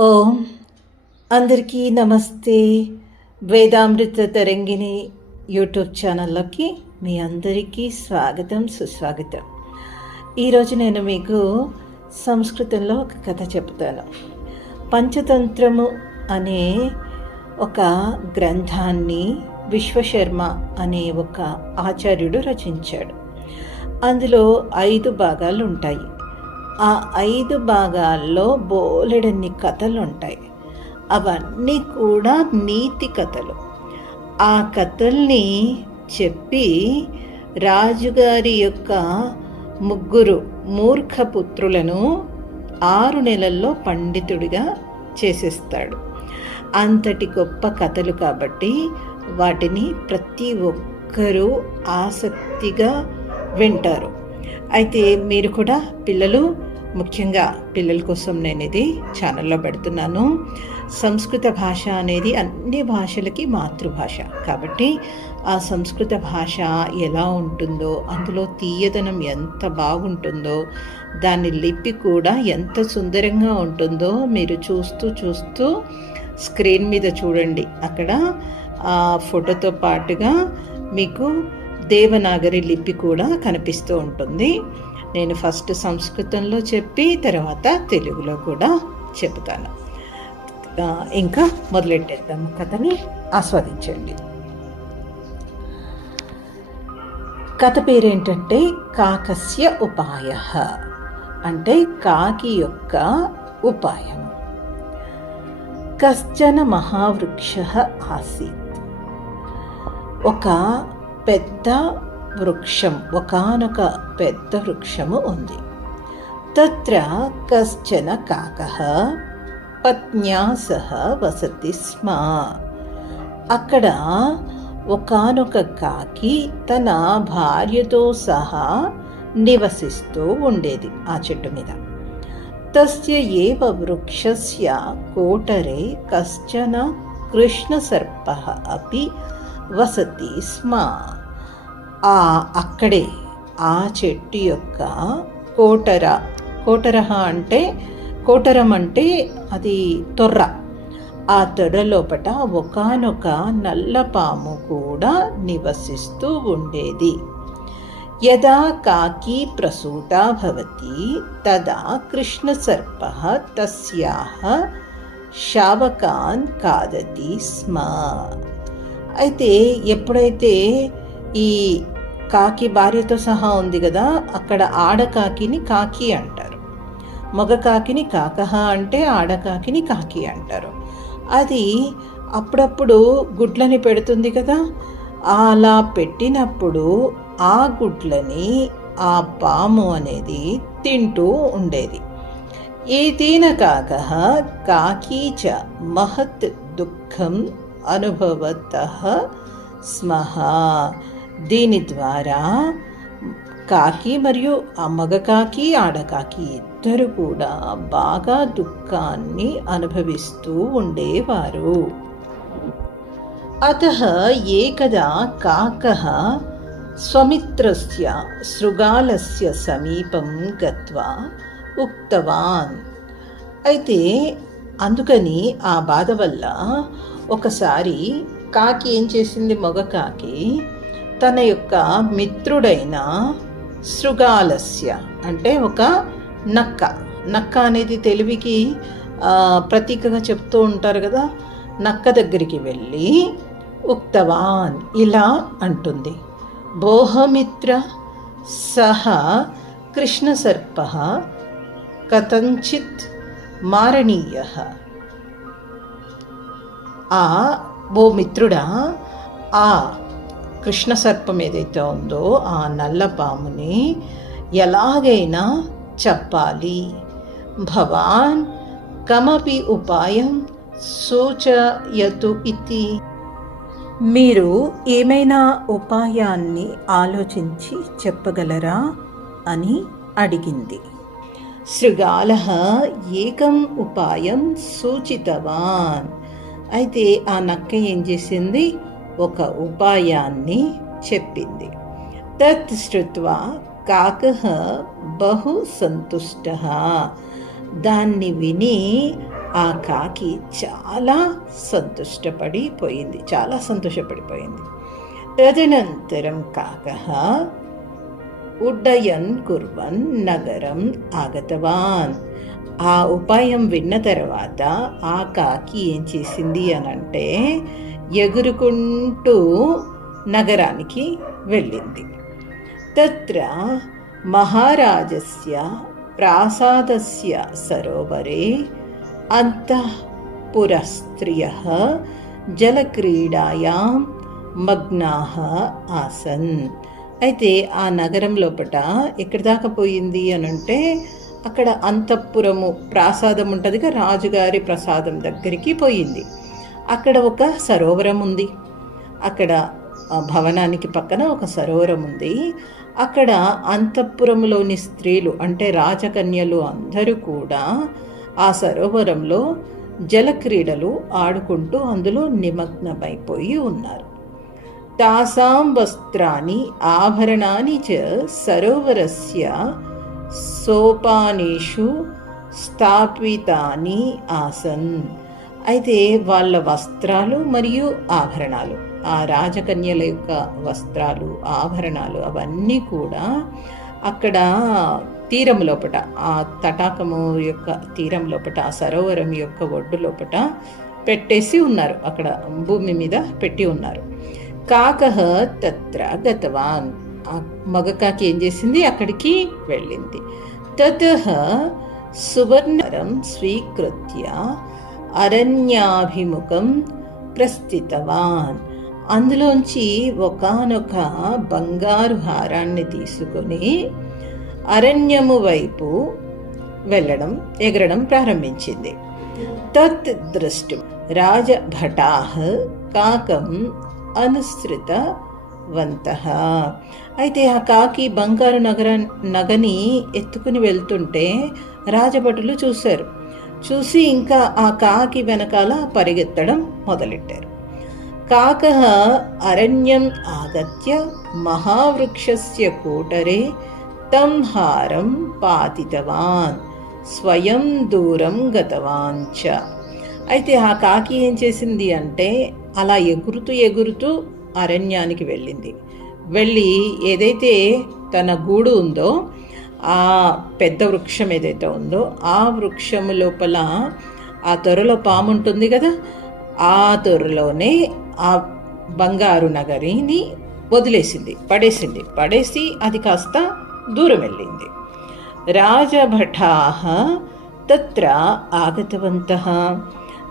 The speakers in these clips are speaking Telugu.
ఓం. అందరికీ నమస్తే. వేదామృత తరంగిణి యూట్యూబ్ ఛానల్లోకి మీ అందరికీ స్వాగతం సుస్వాగతం. ఈరోజు నేను మీకు సంస్కృతంలో ఒక కథ చెప్తాను. పంచతంత్రము అనే ఒక గ్రంథాన్ని విశ్వశర్మ అనే ఒక ఆచార్యుడు రచించాడు. అందులో ఐదు భాగాలు ఉంటాయి ఆ ఐదు భాగాల్లో బోలెడన్ని కథలు ఉంటాయి అవన్నీ కూడా నీతి కథలు. ఆ కథల్ని చెప్పి రాజుగారి యొక్క ముగ్గురు మూర్ఖ పుత్రులను ఆరు నెలల్లో పండితుడిగా చేసేస్తాడు. అంతటి గొప్ప కథలు కాబట్టి వాటిని ప్రతి ఒక్కరూ ఆసక్తిగా వింటారు. అయితే మీరు కూడా పిల్లలు ముఖ్యంగా పిల్లల కోసం నేను ఇది ఛానల్లో పెడుతున్నాను. సంస్కృత భాష అనేది అన్ని భాషలకి మాతృభాష. కాబట్టి ఆ సంస్కృత భాష ఎలా ఉంటుందో అందులో తీయదనం ఎంత బాగుంటుందో దాని లిపి కూడా ఎంత సుందరంగా ఉంటుందో మీరు చూస్తూ చూస్తూ స్క్రీన్ మీద చూడండి. అక్కడ ఆ ఫోటోతో పాటుగా మీకు దేవనాగరి లిపి కూడా కనిపిస్తూ ఉంటుంది. నేను ఫస్ట్ సంస్కృతంలో చెప్పి తర్వాత తెలుగులో కూడా చెబుతాను. ఇంకా మొదలెట్టేద్దాం కథని ఆస్వాదించండి. కథ పేరేంటంటే కాకస్య ఉపాయ అంటే కాకి యొక్క ఉపాయం. కశ్చన మహావృక్ష ఆసీత్. ఒక పెద్ద వృక్షం ఒకనొక పెద్ద వృక్షము ఉంది. తత్ర కశ్చన కాక పత్న్యా సహ వసతి స్మ. అక్కడ ఒకనొక కాకి తన భార్యతో సహా నివసిస్తూ ఉండేది ఆ చెట్టు మీద. తస్య ఏవ వృక్షస్య కోటరే కశ్చన కృష్ణసర్ప అపి వసతి స్మ. ఆ అక్కడే ఆ చెట్టు యొక్క కోటర. కోటరహ అంటే కోటరం అంటే అది తొర్ర. ఆ తొడలోపట లోపట ఒకనొక నల్లపాము కూడా నివసిస్తూ ఉండేది. యదా కాకి ప్రసూతా భవతి తదా కృష్ణసర్ప తస్యాహ శావకాన్ కాదతి స్మ. అయితే ఎప్పుడైతే ఈ కాకి భార్యతో సహా ఉంది కదా అక్కడ ఆడకాకిని కాకి అంటారు. మగ కాకిని కాకహ అంటే ఆడకాకిని కాకి అంటారు. అది అప్పుడప్పుడు గుడ్లని పెడుతుంది కదా అలా పెట్టినప్పుడు ఆ గుడ్లని ఆ పాము అనేది తింటూ ఉండేది. ఏతేన కాక కాకీచ మహత్ దుఃఖం అనుభవత స్మహ. దీని ద్వారా కాకి మరియు ఆ మగ కాకి ఆడకాకి ఇద్దరు కూడా బాగా దుఃఖాన్ని అనుభవిస్తూ ఉండేవారు. అత ఏకదా కాక స్వమిత్రస్య శృగాలస్య సమీపం గత్వా ఉక్తవాన్. అయితే అందుకని ఆ బాధ వల్ల ఒకసారి కాకి ఏం చేసింది? మగ కాకి తన యొక్క మిత్రుడైన శృగాలస్య అంటే ఒక నక్క. నక్క అనేది తెలివికి ప్రతీకగా చెప్తూ ఉంటారు కదా నక్క దగ్గరికి వెళ్ళి ఉక్తవాన్ ఇలా అంటుంది. భోహమిత్ర సహ కృష్ణసర్ప కథంచిత్ మారణీయ. ఆ భో మిత్రుడా ఆ కృష్ణ సర్పం ఏదైతే ఉందో ఆ నల్ల పాముని ఎలాగైనా చెప్పాలి భవాన్ కమపి ఉపాయం సూచయతు ఇది మీరు ఏమైనా ఉపాయాన్ని ఆలోచించి చెప్పగలరా అని అడిగింది. శృగాల ఏకం ఉపాయం సూచితవాన్. అయితే ఆ నక్క ఏం చేసింది? ఒక ఉపాయాన్ని చెప్పింది. తత్ శ్రుత్వా కాక బహు సంతుష్ట. దాన్ని విని ఆ కాకి చాలా సంతుష్టపడిపోయింది చాలా సంతోషపడిపోయింది. తదనంతరం కాక ఉడ్డయన్ కుర్వన్ నగరం ఆగతవాన్. ఆ ఉపాయం విన్న తర్వాత ఆ కాకి ఏం చేసింది అనంటే అంటే ఎగురుకుంటూ నగరానికి వెళ్ళింది. తత్ర మహారాజస్య ప్రాసాదస్య సరోవరే అంతఃపురస్త్రియ జలక్రీడాయాం మగ్నా ఆసన్. అయితే ఆ నగరం లోపట ఎక్కడి దాకా పోయింది అని అంటే అక్కడ అంతఃపురము ప్రాసాదం ఉంటుందిగా రాజుగారి ప్రసాదం దగ్గరికి పోయింది. అక్కడ ఒక సరోవరం ఉంది. అక్కడ భవనానికి పక్కన ఒక సరోవరం ఉంది. అక్కడ అంతఃపురంలోని స్త్రీలు అంటే రాజకన్యలు అందరూ కూడా ఆ సరోవరంలో జలక్రీడలు ఆడుకుంటూ అందులో నిమగ్నమైపోయి ఉన్నారు. తాసాం వస్త్రాన్ని ఆభరణాన్ని చ సరోవరస్య సోపానేషు స్థాపితాని ఆసన్. అయితే వాళ్ళ వస్త్రాలు మరియు ఆభరణాలు ఆ రాజకన్యల యొక్క వస్త్రాలు ఆభరణాలు అవన్నీ కూడా అక్కడ తీరం లోపట ఆ తటాకము యొక్క తీరం లోపట ఆ సరోవరం యొక్క ఒడ్డు లోపట పెట్టేసి ఉన్నారు. అక్కడ భూమి మీద పెట్టి ఉన్నారు. కాకహ తత్ర గతవాన్. ఆ మగకాకి ఏం చేసింది? అక్కడికి వెళ్ళింది. తత సువర్ణరం స్వీకృత్య అరణ్యాభిముఖం ప్రస్థితవాన్. అందులోంచి ఒకనొక బంగారు హారాన్ని తీసుకొని అరణ్యము వైపు వెళ్ళడం ఎగరడం ప్రారంభించింది. తత్ దృష్టి రాజభటా కాకం అనుసృత వంత అయితే ఆ కాకి బంగారు నగర నగని ఎత్తుకుని వెళ్తుంటే రాజభటులు చూశారు. చూసి ఇంకా ఆ కాకి వెనకాల పరిగెత్తడం మొదలెట్టారు. కాక అరణ్యం ఆగత్య మహావృక్షస్య కూటరే తం హారం పాతితవాన్ స్వయం దూరం గతవాన్ చ. అయితే ఆ కాకి ఏం చేసింది అంటే అలా ఎగురుతూ ఎగురుతూ అరణ్యానికి వెళ్ళింది. వెళ్ళి ఏదైతే తన గూడు ఉందో ఆ పెద్ద వృక్షం ఏదైతే ఉందో ఆ వృక్షము లోపల ఆ త్వరలో పాము ఉంటుంది కదా ఆ త్వరలోనే ఆ బంగారు నగరిని వదిలేసింది పడేసింది. పడేసి అది కాస్త దూరం వెళ్ళింది. రాజభటాహ తత్ర ఆగతవంత.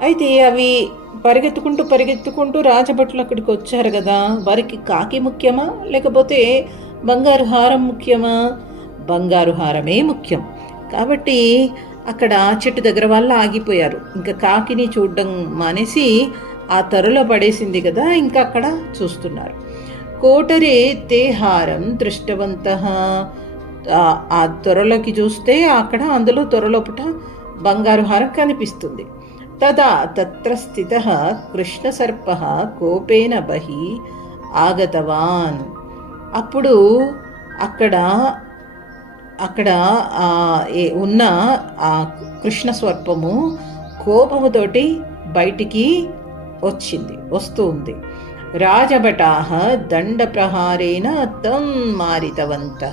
అయితే అవి పరిగెత్తుకుంటూ పరిగెత్తుకుంటూ రాజభట్లు అక్కడికి వచ్చారు కదా. వారికి కాకి ముఖ్యమా? లేకపోతే బంగారు హారం ముఖ్యమా? బంగారు హారమే ముఖ్యం. కాబట్టి అక్కడ చెట్టు దగ్గర వాళ్ళు ఆగిపోయారు. ఇంకా కాకిని చూడడం మానేసి ఆ తరలో పడేసింది కదా ఇంకా అక్కడ చూస్తున్నారు. కోటరే తే హారం దృష్టవంత. ఆ త్వరలోకి చూస్తే అక్కడ అందులో త్వరలోపట బంగారు హారం కనిపిస్తుంది. తదా తత్ర స్థిత కృష్ణసర్ప కోపేన బహి ఆగతవాన్. అప్పుడు అక్కడ అక్కడ ఉన్న ఆ కృష్ణ స్వర్పము కోపముతోటి బయటికి వచ్చింది వస్తూ ఉంది. రాజభటాహ దండ ప్రహారేణ తం మారితవంత.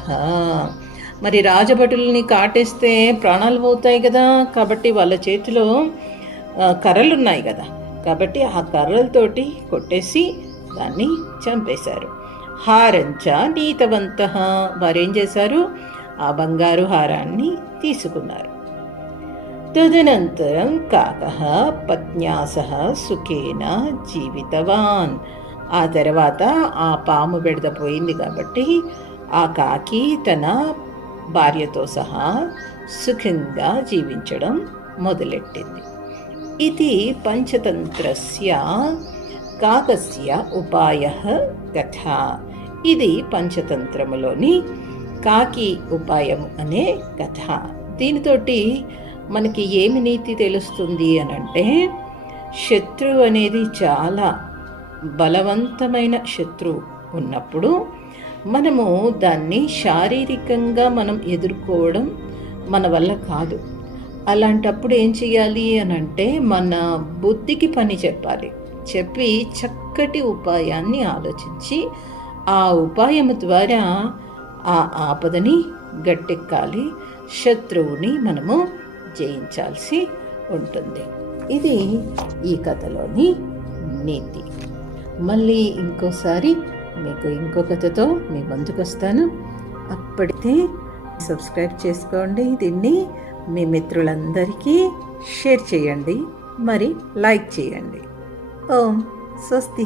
మరి రాజభటుల్ని కాటేస్తే ప్రాణాలు పోతాయి కదా కాబట్టి వాళ్ళ చేతిలో కర్రలు ఉన్నాయి కదా. కాబట్టి ఆ కర్రలతోటి కొట్టేసి దాన్ని చంపేశారు. హారంచ నీతవంత. వారేం చేశారు? ఆ బంగారు హారాన్ని తీసుకున్నారు. తదనంతరం కాక పత్న్యా సహ సుఖేన జీవితవాన్. ఆ తర్వాత ఆ పాము బెడద పోయింది కాబట్టి ఆ కాకి తన భార్యతో సహా సుఖంగా జీవించడం మొదలెట్టింది. ఇది పంచతంత్రస్య కాకస్య ఉపాయ కథ ఇది పంచతంత్రములోని కాకి ఉపాయం అనే కథ. దీనితోటి మనకి ఏమి నీతి తెలుస్తుంది అని అంటే శత్రువు అనేది చాలా బలవంతమైన శత్రువు ఉన్నప్పుడు మనము దాన్ని శారీరకంగా మనం ఎదుర్కోవడం మన వల్ల కాదు. అలాంటప్పుడు ఏం చేయాలి అని అంటే మన బుద్ధికి పని చెప్పాలి. చెప్పి చక్కటి ఉపాయాన్ని ఆలోచించి ఆ ఉపాయం ద్వారా ఆ ఆపదని గట్టెక్కాలి. శత్రువుని మనము జయించాల్సి ఉంటుంది. ఇది ఈ కథలోని నీతి. మళ్ళీ ఇంకోసారి మీకు ఇంకో కథతో మీ ముందుకు వస్తాను అప్పటికే సబ్స్క్రైబ్ చేసుకోండి. దీన్ని మీ మిత్రులందరికీ షేర్ చేయండి. మరి లైక్ చేయండి. ఓం స్వస్తి